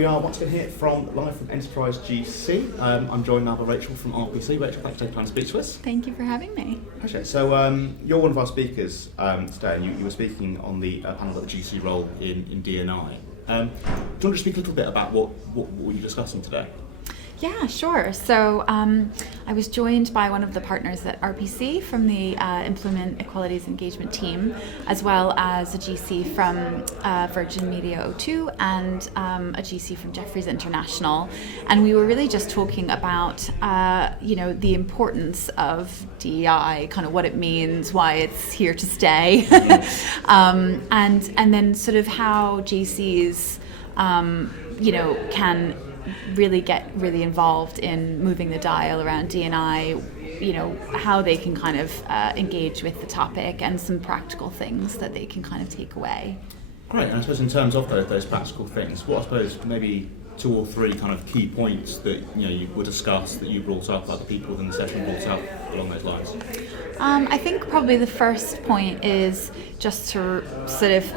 we are once again here live from Enterprise GC. I'm joined now by Rachel from RPC. Rachel, thanks for taking time to speak to us. Thank you for having me. Okay, so you're one of our speakers today, and you were speaking on the panel about the GC role in D&I. Do you want to speak a little bit about what you're discussing today? Yeah, sure. So I was joined by one of the partners at RPC from the Employment Equalities Engagement team, as well as a GC from Virgin Media O2 and a GC from Jefferies International. And we were really just talking about, the importance of DEI, kind of what it means, why it's here to stay, and then sort of how GCs, can really get really involved in moving the dial around D&I, how they can kind of engage with the topic and some practical things that they can kind of take away. Great, and I suppose in terms of those practical things, what I suppose maybe 2 or 3 kind of key points that you were discussed, that you brought up, other people within the session brought up along those lines? I think probably the first point is just to sort of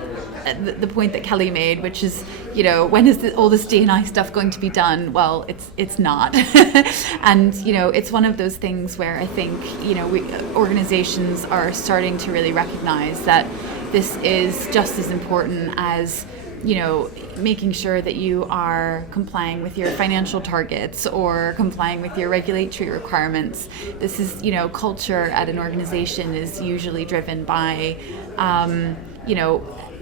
the point that Kelly made, which is, when is all this D&I stuff going to be done? Well, it's not. And, it's one of those things where I think, organizations are starting to really recognize that this is just as important as, making sure that you are complying with your financial targets or complying with your regulatory requirements. This is, culture at an organization is usually driven by,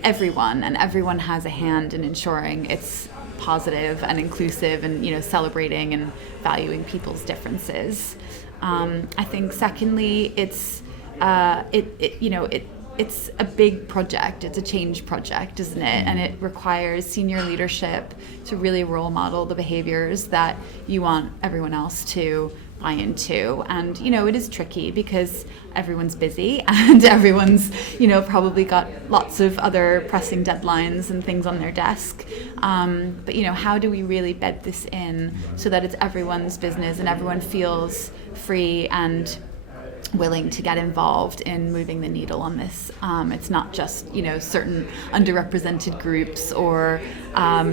everyone, and everyone has a hand in ensuring it's positive and inclusive and, celebrating and valuing people's differences. I think secondly, it's a big project. It's a change project, isn't it? And it requires senior leadership to really role model the behaviors that you want everyone else to buy into. And, it is tricky because everyone's busy and everyone's, probably got lots of other pressing deadlines and things on their desk. But, how do we really bed this in so that it's everyone's business and everyone feels free and willing to get involved in moving the needle on this. It's not just, certain underrepresented groups or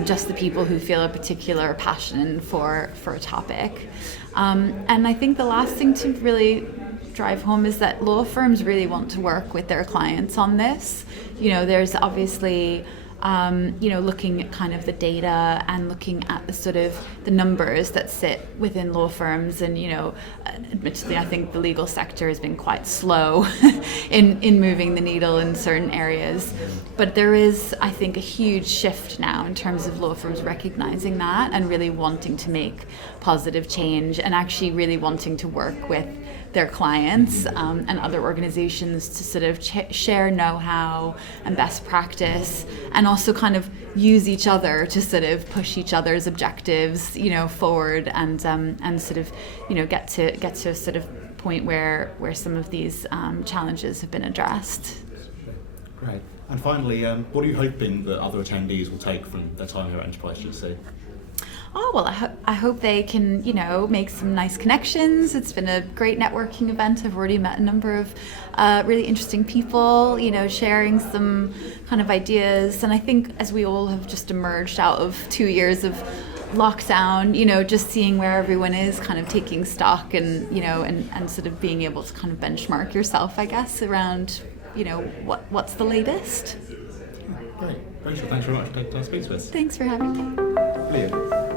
just the people who feel a particular passion for a topic. And I think the last thing to really drive home is that law firms really want to work with their clients on this. There's obviously looking at kind of the data and looking at the sort of the numbers that sit within law firms, and admittedly I think the legal sector has been quite slow in moving the needle in certain areas, but there is, I think, a huge shift now in terms of law firms recognizing that and really wanting to make positive change and actually really wanting to work with their clients and other organizations to sort of share know-how and best practice, and also kind of use each other to sort of push each other's objectives, forward, and sort of, get to a sort of point where some of these challenges have been addressed. Great. And finally, what are you hoping that other attendees will take from their time here at Enterprise GC? Oh, well, I hope they can, make some nice connections. It's been a great networking event. I've already met a number of really interesting people, sharing some kind of ideas. And I think as we all have just emerged out of 2 years of lockdown, just seeing where everyone is, kind of taking stock and, and sort of being able to kind of benchmark yourself, I guess, around, what's the latest. Great. Rachel, thanks very much for taking time to speak to us. Thanks for having me. Brilliant.